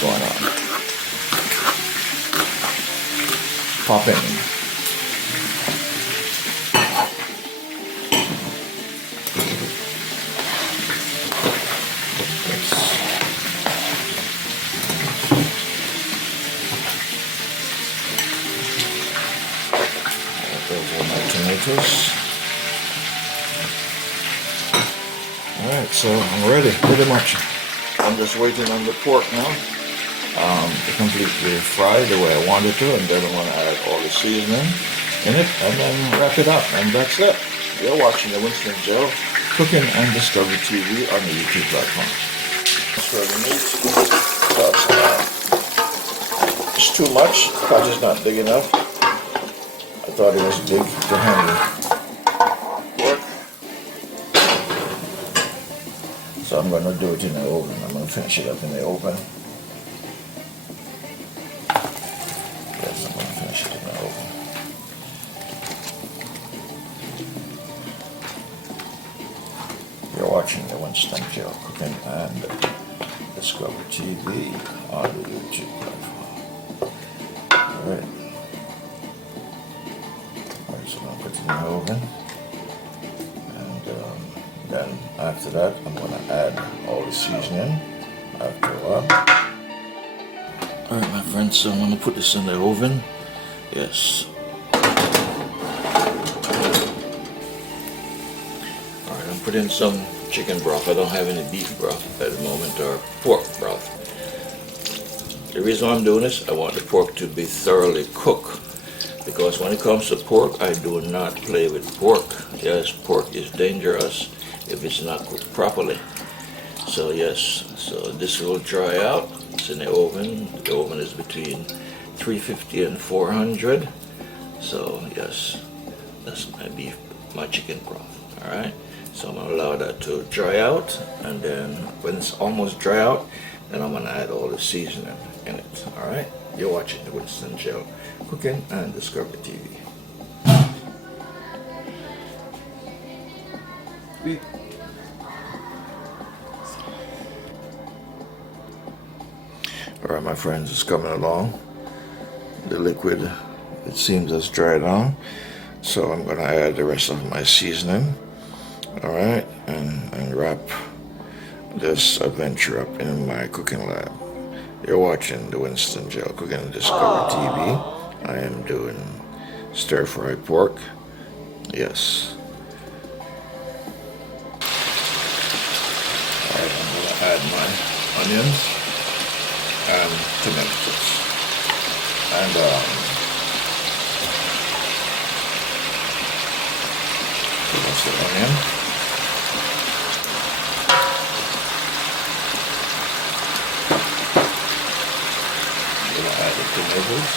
going on. Pop in. Those are my tomatoes. Alright, so I'm ready, pretty much. I'm just waiting on the pork now to completely fry the way I want it to, and then I'm going to add all the seasoning in it and then wrap it up, and that's it. You're watching the Winston Joe Cooking and Discovery TV on the YouTube platform. For the meat, it's too much because it's not big enough. I thought it was big to handle pork. So I'm going to do it in the oven. I'm going to finish it up in the oven. Yes, I'm going to finish it in the oven. You're watching the Winston Joe Cooking and Discovery TV on the YouTube platform. Alright. So I'm going to put it in the oven. And then after that, I'm going to add all the seasoning after a while. Alright, my friends, so I'm going to put this in the oven. Yes. Alright, I'm putting some chicken broth. I don't have any beef broth at the moment, or pork broth. The reason I'm doing this, I want the pork to be thoroughly cooked. Because when it comes to pork, I do not play with pork. Yes, pork is dangerous if it's not cooked properly. So yes, so this will dry out. It's in the oven. The oven is between 350 and 400. So yes, that's my chicken broth. All right. So I'm gonna allow that to dry out, and then when it's almost dry out, then I'm gonna add all the seasoning in it. All right. You're watching the Winston Joe Cooking and Discovery TV. Alright, my friends, it's coming along. The liquid, it seems, has dried on. So I'm going to add the rest of my seasoning. Alright, and wrap this adventure up in my cooking lab. You're watching the Winston Joe Cooking and Discovery TV. I am doing stir-fried pork. Yes. Alright, I'm going to add my onions and tomatoes. And so that's the onion. I'm going to add the tomatoes.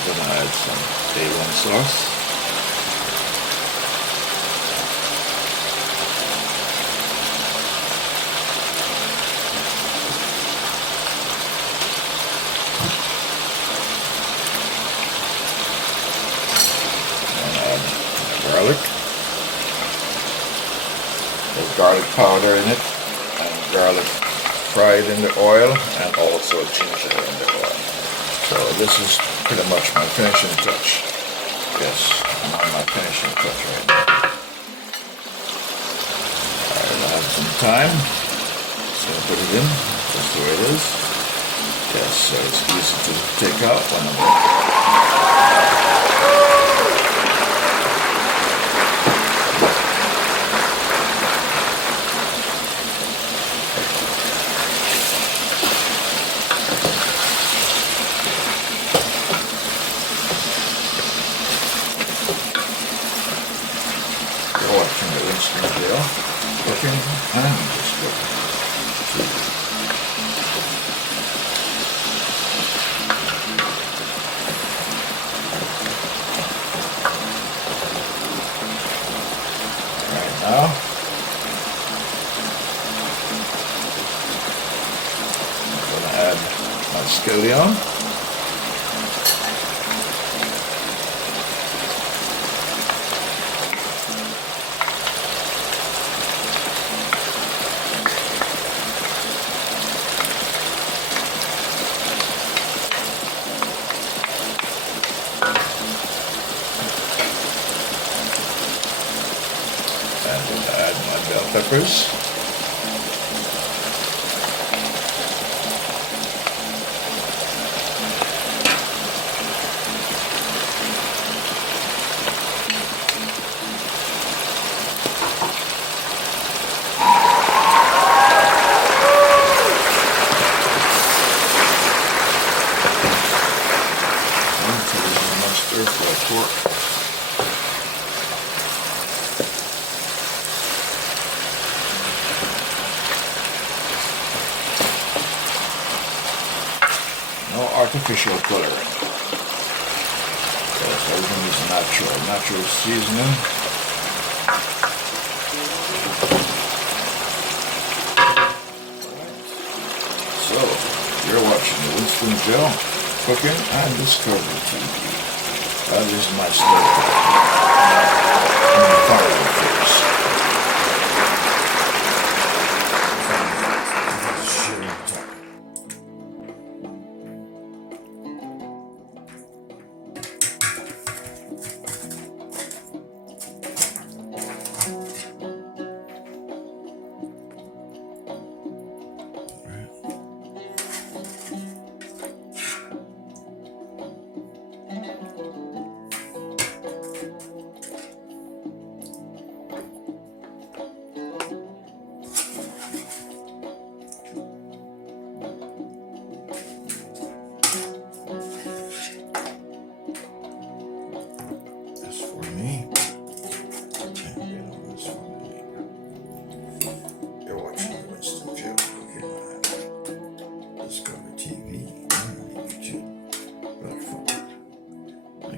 I'm going to add some A1 sauce. And add garlic. There's garlic powder in it, and garlic fried in the oil, and also ginger in the oil. So this is pretty much my finishing touch. Yes, I'm on my finishing touch right now. Alright, I'll have some time. So I'll put it in just the way it is. Yes, so it's easy to take out when I'm done. scallion. And we'll add my bell peppers. Stir-fry pork. No artificial coloring. Yes, everything is natural seasoning. So, you're watching the Winston Joe Cooking and Discovery TV. That is my stir-fry.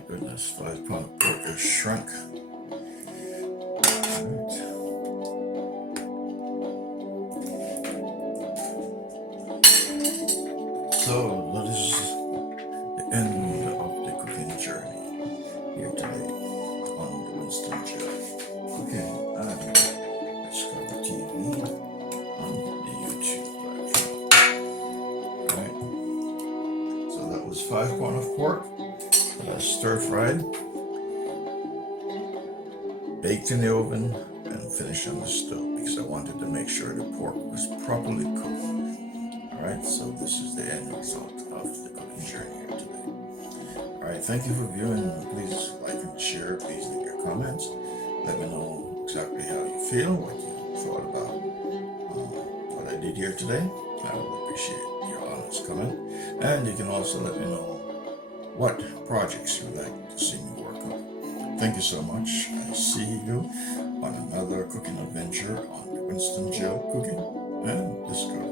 Goodness, 5 pound pork is shrunk. Right. So that is the end of the cooking journey here today on the Winston Joe Cooking and Discover TV on the YouTube platform. Right. So that was 5 pound of pork. Stir-fried, baked in the oven, and finished on the stove because I wanted to make sure the pork was properly cooked. Alright, so this is the end result of the cooking journey here today. Alright, thank you for viewing. Please like and share. Please leave your comments. Let me know exactly how you feel, what you thought about what I did here today. I would appreciate your honest comment. And you can also let me know what projects you'd like to see me work on. Thank you so much. I see you on another cooking adventure on the Winston Joe Cooking and Discovery.